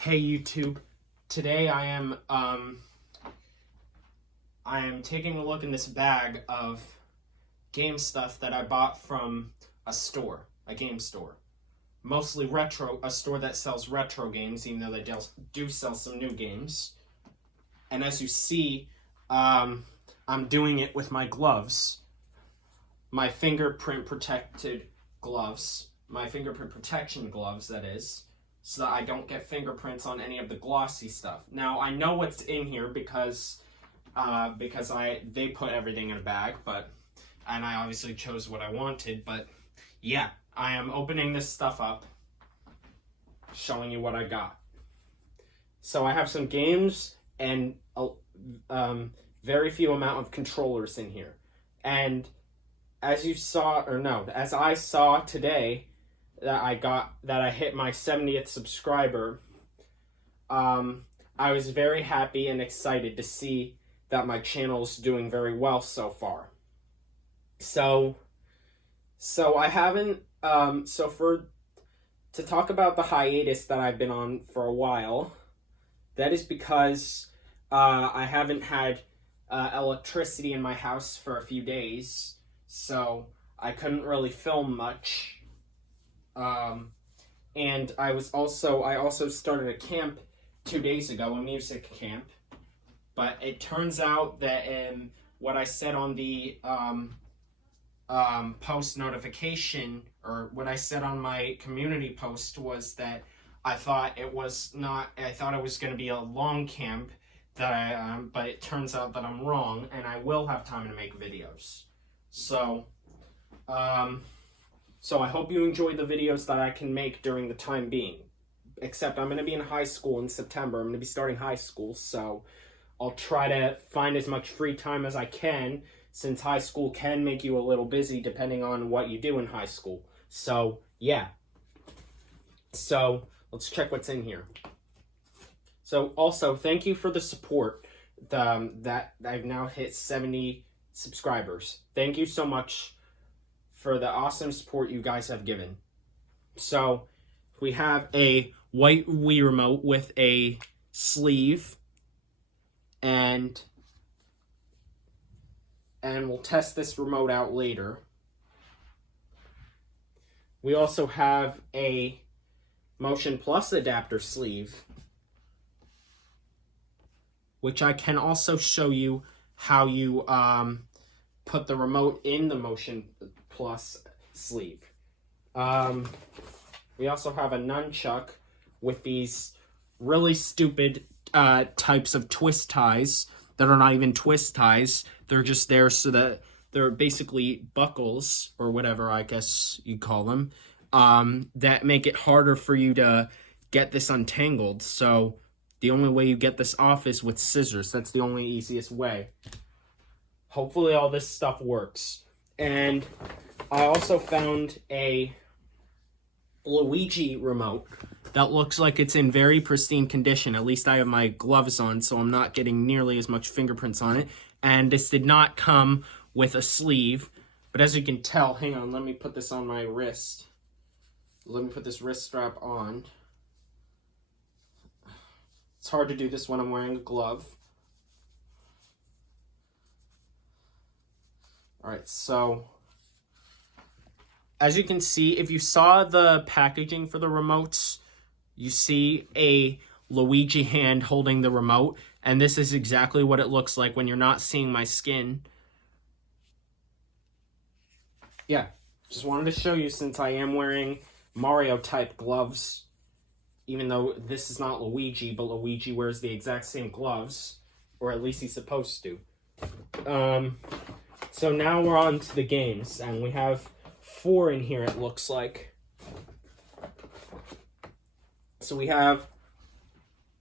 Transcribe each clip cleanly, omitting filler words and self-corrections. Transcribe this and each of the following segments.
Hey YouTube, today I am taking a look in this bag of game stuff that I bought from a store, a game store. Mostly retro, a store that sells retro games, even though they do sell some new games. And as you see, I'm doing it with my gloves. My fingerprint protected gloves. My fingerprint protection gloves, that is. So that I don't get fingerprints on any of the glossy stuff. Now, I know what's in here because they put everything in a bag, and I obviously chose what I wanted, but yeah, I am opening this stuff up, showing you what I got. So I have some games and very few amount of controllers in here. And as I saw today, that I hit my 70th subscriber, I was very happy and excited to see that my channel's doing very well so far. So I haven't, to talk about the hiatus that I've been on for a while, that is because I haven't had electricity in my house for a few days, so I couldn't really film much. And I also started a camp 2 days ago, a music camp, but it turns out that what I said on the post notification, or what I said on my community post, was that I thought it was going to be a long camp, but it turns out that I'm wrong, and I will have time to make videos. So I hope you enjoy the videos that I can make during the time being. Except I'm going to be in high school in September. I'm going to be starting high school, so I'll try to find as much free time as I can, since high school can make you a little busy depending on what you do in high school. So, yeah. So, let's check what's in here. So, also, thank you for the support that I've now hit 70 subscribers. Thank you so much for the awesome support you guys have given. So, we have a white Wii remote with a sleeve, and we'll test this remote out later. We also have a Motion Plus adapter sleeve, which I can also show you how you put the remote in the Motion Plus sleeve. We also have a nunchuck with these really stupid types of twist ties that are not even twist ties. They're just there so that they're basically buckles, or whatever I guess you call them, that make it harder for you to get this untangled. So the only way you get this off is with scissors. That's the only easiest way. Hopefully all this stuff works. And I also found a Luigi remote that looks like it's in very pristine condition. At least I have my gloves on, so I'm not getting nearly as much fingerprints on it. And this did not come with a sleeve, but as you can tell, hang on, let me put this on my wrist. Let me put this wrist strap on. It's hard to do this when I'm wearing a glove. Alright, so as you can see, if you saw the packaging for the remotes, you see a Luigi hand holding the remote, and this is exactly what it looks like when you're not seeing my skin. Yeah, just wanted to show you, since I am wearing Mario-type gloves, even though this is not Luigi, but Luigi wears the exact same gloves, or at least he's supposed to. So now we're on to the games, and we have 4 in here, it looks like. So we have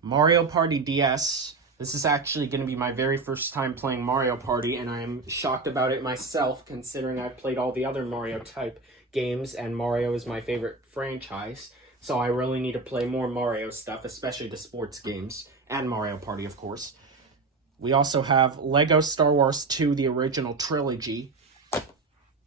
Mario Party DS. This is actually going to be my very first time playing Mario Party, and I'm shocked about it myself, considering I've played all the other Mario-type games, and Mario is my favorite franchise. So I really need to play more Mario stuff, especially the sports games, and Mario Party, of course. We also have Lego Star Wars 2, the original trilogy.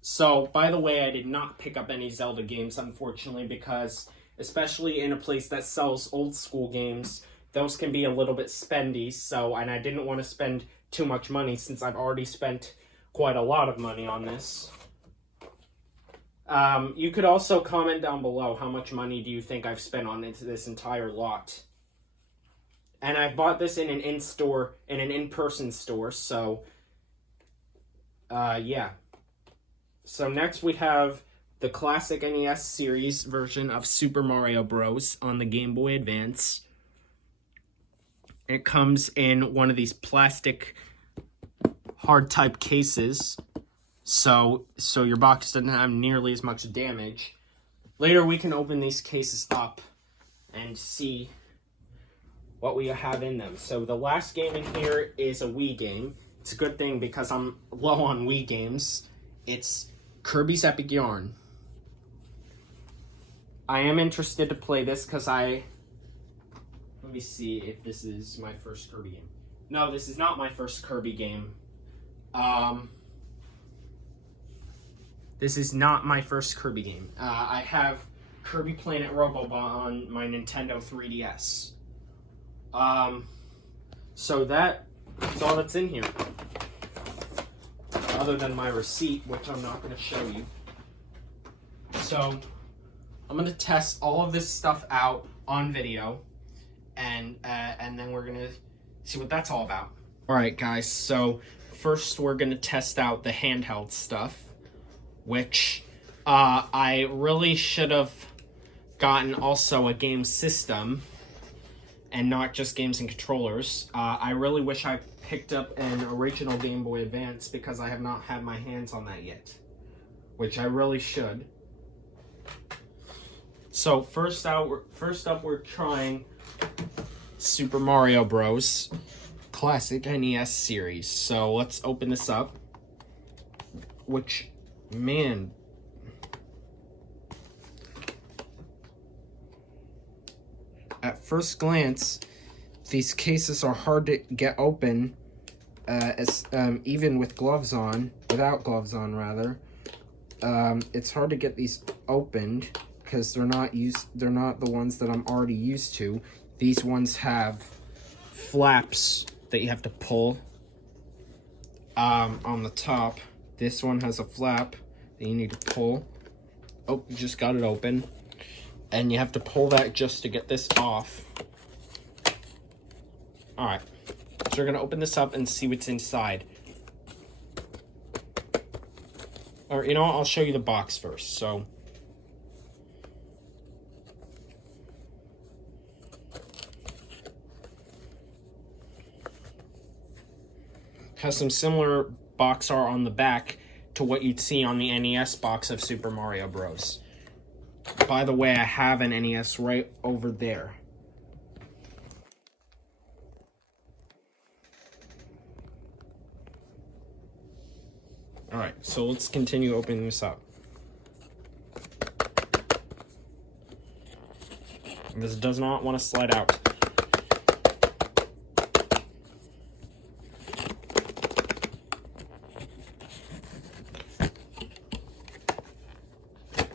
So, by the way, I did not pick up any Zelda games, unfortunately, because especially in a place that sells old school games. Those can be a little bit spendy, and I didn't want to spend too much money since I've already spent quite a lot of money on this. You could also comment down below how much money do you think I've spent on this entire lot. And I've bought this in an in-person store, so yeah. So next we have the classic NES series version of Super Mario Bros. On the Game Boy Advance. It comes in one of these plastic hard type cases, so your box doesn't have nearly as much damage. Later we can open these cases up and see what we have in them. So the last game in here is a Wii game. It's a good thing because I'm low on Wii games. It's Kirby's Epic Yarn. I am interested to play this because let me see if this is my first Kirby game. No, this is not my first Kirby game. This is not my first Kirby game. I have Kirby Planet Robobot on my Nintendo 3DS. So that's all that's in here. Other than my receipt, which I'm not going to show you. So, I'm going to test all of this stuff out on video. And then we're going to see what that's all about. Alright guys, so first we're going to test out the handheld stuff. Which, I really should have gotten also a game system. And not just games and controllers. I really wish I picked up an original Game Boy Advance because I have not had my hands on that yet. Which I really should. So first up we're trying Super Mario Bros. Classic NES series. So let's open this up. Which, man... At first glance, these cases are hard to get open, even with gloves on, without gloves on rather. It's hard to get these opened because they're not the ones that I'm already used to. These ones have flaps that you have to pull on the top. This one has a flap that you need to pull. Oh, you just got it open. And you have to pull that just to get this off. Alright. So we're going to open this up and see what's inside. Or, you know what? I'll show you the box first. So, has some similar box art on the back to what you'd see on the NES box of Super Mario Bros. By the way, I have an NES right over there. Alright, so let's continue opening this up. This does not want to slide out.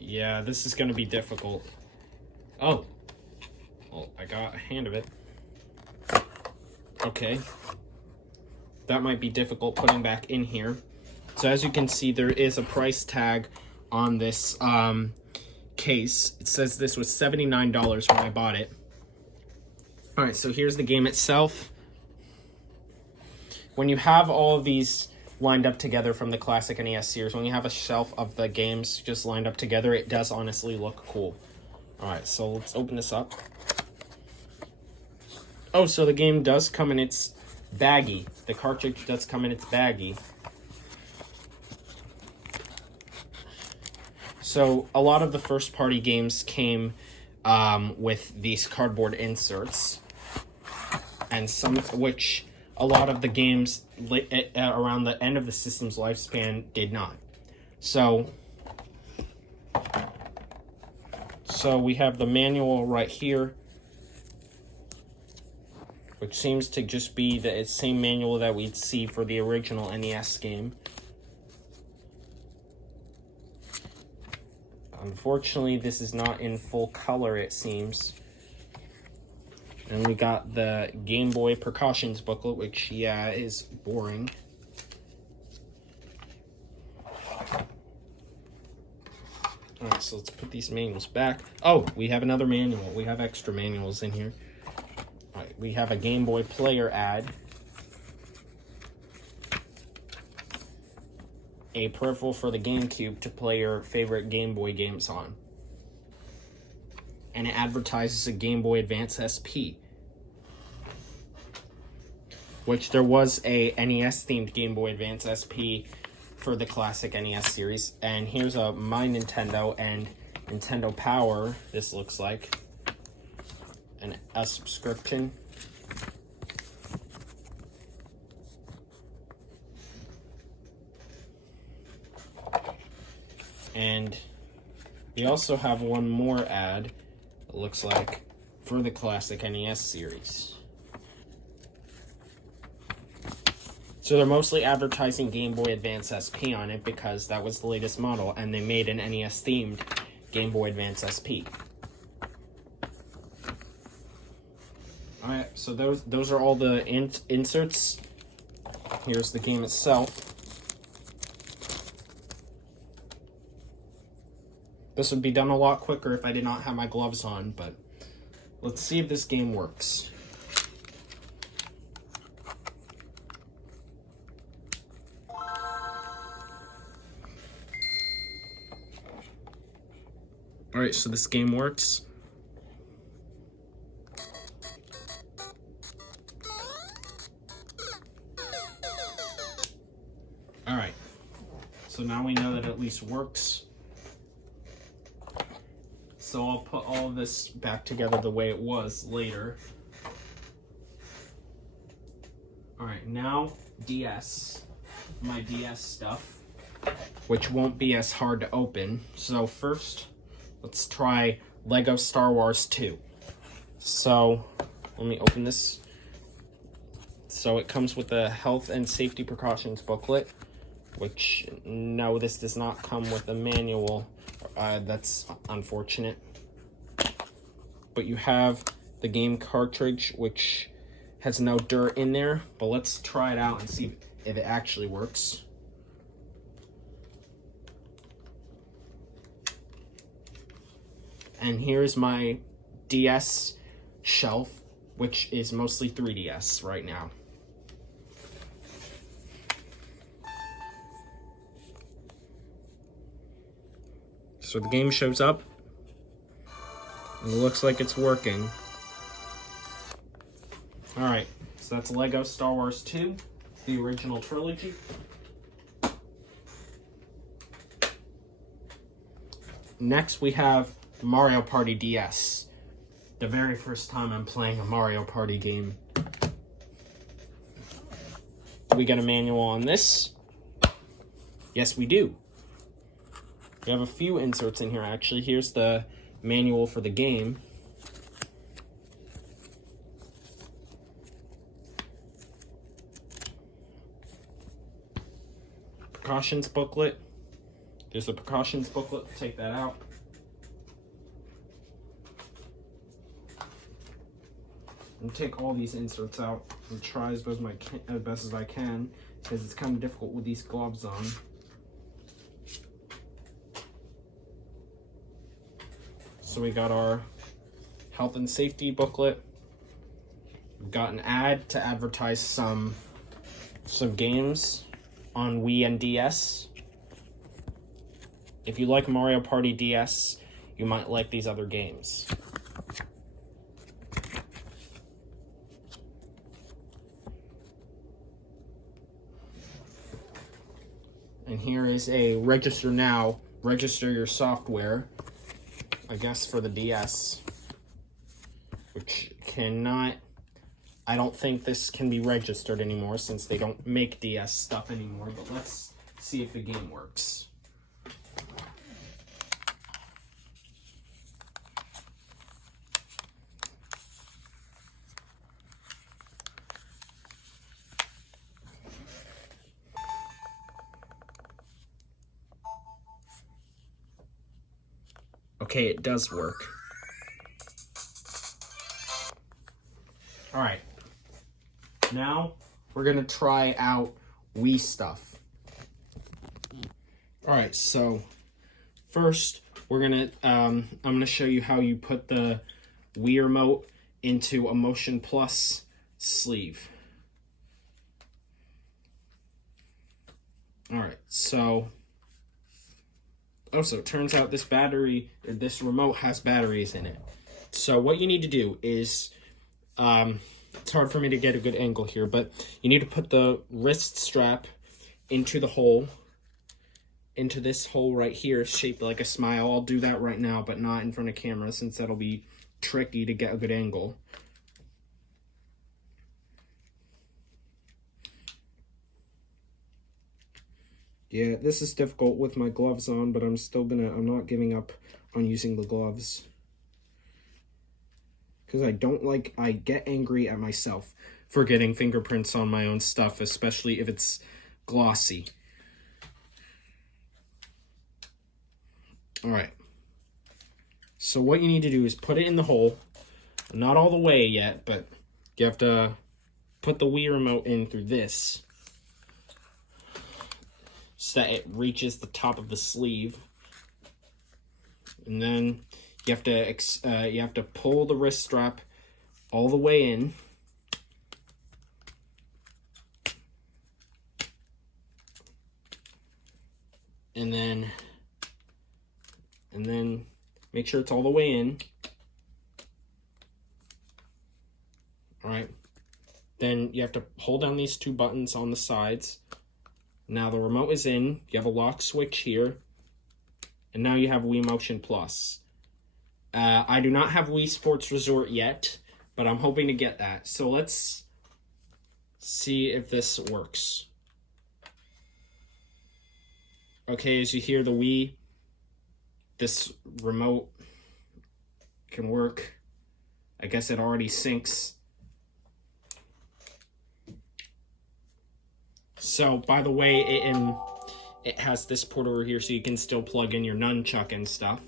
Yeah, this is going to be difficult. Oh. Well, I got a hand of it. Okay. That might be difficult putting back in here. So as you can see, there is a price tag on this case. It says this was $79 when I bought it. Alright, so here's the game itself. When you have all of these lined up together from the classic NES series, when you have a shelf of the games just lined up together, it does honestly look cool. Alright, so let's open this up. Oh, so the game does come in its baggie. The cartridge does come in its baggie. So a lot of the first party games came with these cardboard inserts, and some which a lot of the games around the end of the system's lifespan did not. So we have the manual right here, which seems to just be the same manual that we'd see for the original NES game. Unfortunately, this is not in full color, it seems. And we got the Game Boy precautions booklet, which, yeah, is boring. Alright, so let's put these manuals back. Oh, we have another manual. We have extra manuals in here. Alright, we have a Game Boy player ad. A peripheral for the GameCube to play your favorite Game Boy games on. And it advertises a Game Boy Advance SP. Which there was a NES-themed Game Boy Advance SP for the classic NES series. And here's a My Nintendo and Nintendo Power, this looks like. And a subscription. And we also have one more ad, it looks like, for the classic NES series. So they're mostly advertising Game Boy Advance SP on it because that was the latest model, and they made an NES-themed Game Boy Advance SP. Alright, so those are all the inserts. Here's the game itself. This would be done a lot quicker if I did not have my gloves on, but let's see if this game works. Alright, so this game works. Alright, so now we know that it at least works. So I'll put all of this back together the way it was later. Alright, now DS. My DS stuff, which won't be as hard to open. So first, let's try Lego Star Wars 2. So, let me open this. So it comes with a health and safety precautions booklet, which, no, this does not come with a manual. That's unfortunate. But you have the game cartridge, which has no dirt in there. But let's try it out and see if it actually works. And here's my DS shelf, which is mostly 3DS right now. So the game shows up, and it looks like it's working. Alright, so that's Lego Star Wars 2, the original trilogy. Next we have Mario Party DS. The very first time I'm playing a Mario Party game. Do we get a manual on this? Yes, we do. We have a few inserts in here, actually. Here's the manual for the game. Precautions booklet. There's a precautions booklet. Take that out. And take all these inserts out and try as best as I can, because it's kind of difficult with these gloves on. So we got our health and safety booklet. We've got an ad to advertise some games on Wii and DS. If you like Mario Party DS, you might like these other games. And here is a register now, register your software, I guess for the DS, which cannot, I don't think this can be registered anymore since they don't make DS stuff anymore, but let's see if the game works. Okay, it does work. All right. Now we're gonna try out Wii stuff. All right, so first we're gonna I'm gonna show you how you put the Wii remote into a Motion Plus sleeve. All right, so it turns out this remote has batteries in it. So what you need to do is, it's hard for me to get a good angle here, but you need to put the wrist strap into the hole, into this hole right here, shaped like a smile. I'll do that right now, but not in front of camera, since that'll be tricky to get a good angle. Yeah, this is difficult with my gloves on, but I'm not giving up on using the gloves. Because I get angry at myself for getting fingerprints on my own stuff, especially if it's glossy. All right. So what you need to do is put it in the hole. Not all the way yet, but you have to put the Wii remote in through this, so that it reaches the top of the sleeve. And then you have to pull the wrist strap all the way in. And then make sure it's all the way in. All right. Then you have to hold down these two buttons on the sides. Now the remote is in. You have a lock switch here. And now you have Wii Motion Plus. I do not have Wii Sports Resort yet, but I'm hoping to get that. So let's see if this works. Okay, as you hear the Wii, this remote can work. I guess it already syncs. So, by the way, it has this port over here, so you can still plug in your nunchuck and stuff.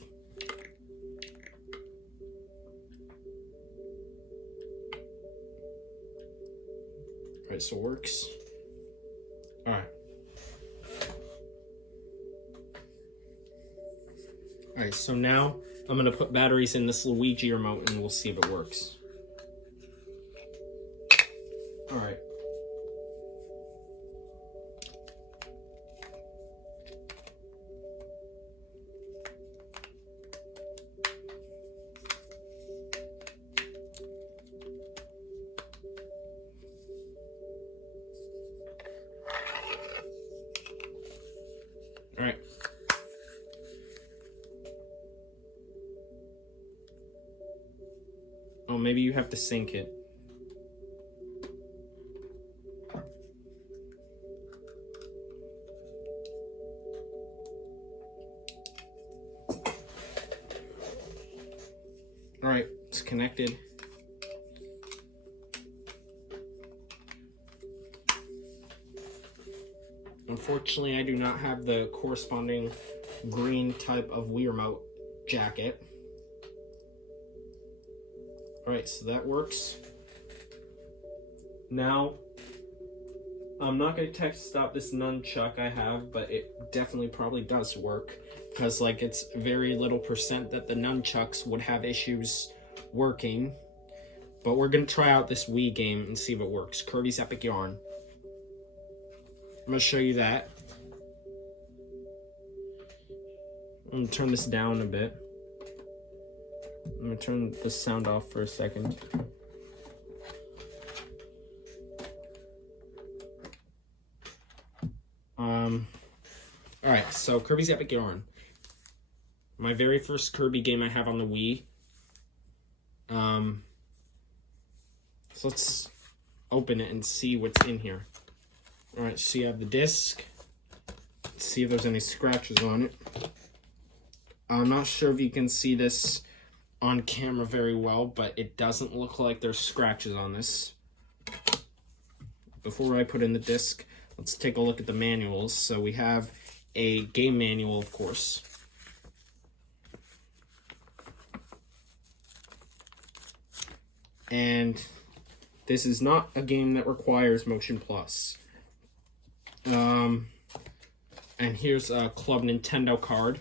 Alright, so it works. Alright. Alright, so now I'm going to put batteries in this Luigi remote and we'll see if it works. Alright. Alright. Oh, maybe you have to sync it. Alright, it's connected. Unfortunately, I do not have the corresponding green type of Wii remote jacket. Alright, so that works. Now, I'm not going to stop this nunchuck I have, but it definitely probably does work. Because, like, it's very little percent that the nunchucks would have issues working. But we're going to try out this Wii game and see if it works. Kirby's Epic Yarn. I'm going to show you that. I'm going to turn this down a bit. I'm going to turn the sound off for a second. Alright, so Kirby's Epic Yarn. My very first Kirby game I have on the Wii. So let's open it and see what's in here. Alright, so you have the disc. Let's see if there's any scratches on it. I'm not sure if you can see this on camera very well, but it doesn't look like there's scratches on this. Before I put in the disc, let's take a look at the manuals. So we have a game manual, of course. And this is not a game that requires Motion Plus. And here's a Club Nintendo card,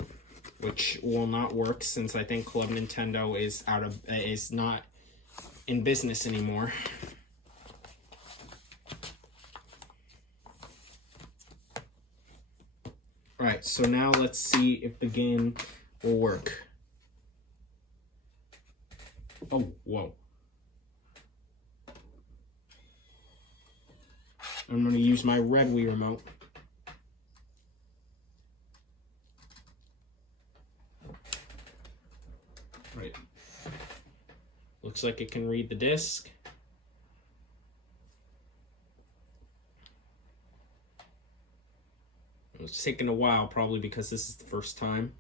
which will not work since I think Club Nintendo is not in business anymore. Alright, so now let's see if the game will work. Oh, whoa. I'm going to use my red Wii remote. Right. Looks like it can read the disc. It's taking a while, probably because this is the first time.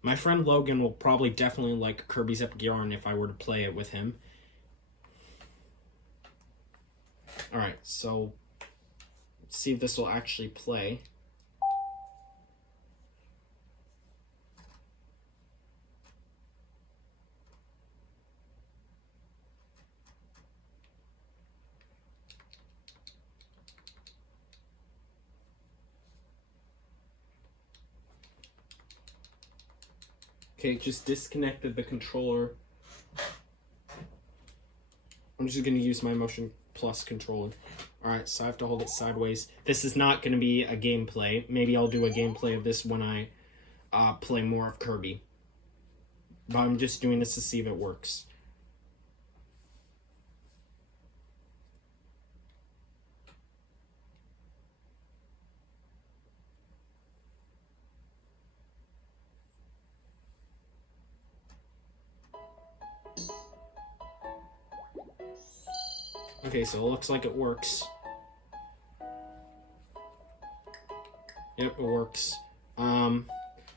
My friend Logan will probably definitely like Kirby's Epic Yarn if I were to play it with him. Alright, so let's see if this will actually play. Okay, just disconnected the controller. I'm just going to use my Motion Plus controller. Alright, so I have to hold it sideways. This is not going to be a gameplay. Maybe I'll do a gameplay of this when I play more of Kirby. But I'm just doing this to see if it works. Okay, so it looks like it works. Yep, it works.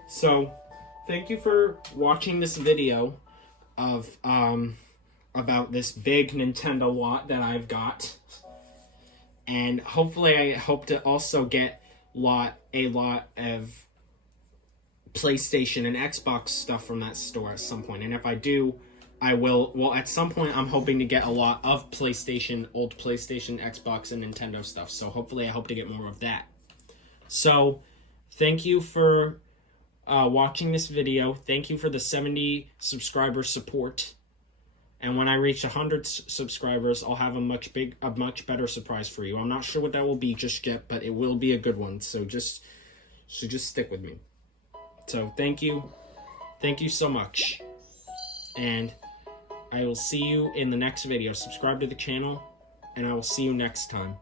So thank you for watching this video of about this big Nintendo lot that I've got. And hopefully I hope to also get a lot of PlayStation and Xbox stuff from that store at some point. And if I do, I will, well, at some point, I'm hoping to get a lot of PlayStation, old PlayStation, Xbox, and Nintendo stuff. So hopefully I hope to get more of that. So thank you for watching this video. Thank you for the 70 subscriber support. And when I reach 100 subscribers, I'll have a much better surprise for you. I'm not sure what that will be just yet, but it will be a good one. So just stick with me. So thank you so much. And I will see you in the next video. Subscribe to the channel, and I will see you next time.